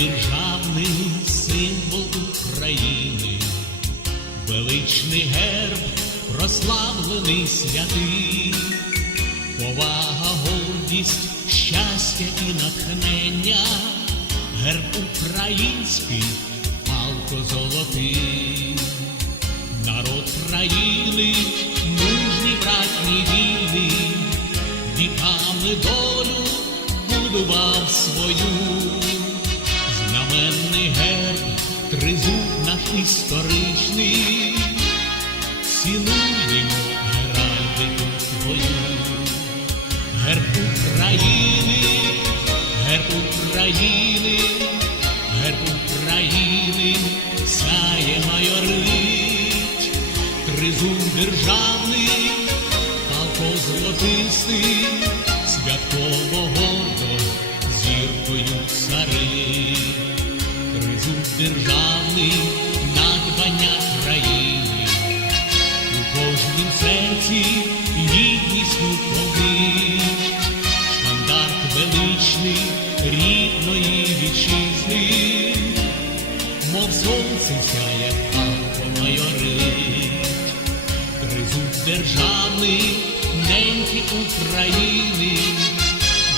державний символ України, величний герб, прославлений святий, повага, гордість, щастя і натхнення, герб український, палко золотий, народ країни, мужній братній війни, віками долю будував свою, історичний, цінуємо геральдику твою, герб України, герб України, герб України, сяє майорить, тризуб державний, палко золотистий, святково гордо, зіркою цари, тризуб державний, надбання країни, у кожнім серці гідністю повить, штандарт величний рідної вітчизни, мов сонце сяє палко майорить, тризуб державний, неньки України,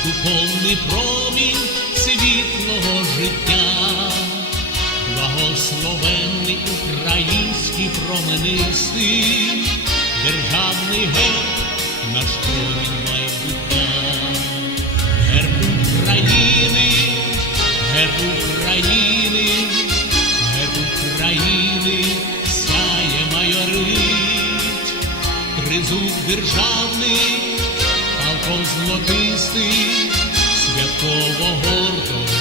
духовний промінь благословенний український променистий, державний герб, наш корінь майбуття, герб України, герб України, герб України, сяє майорить, тризуб державний, палко золотистий, святково гордо,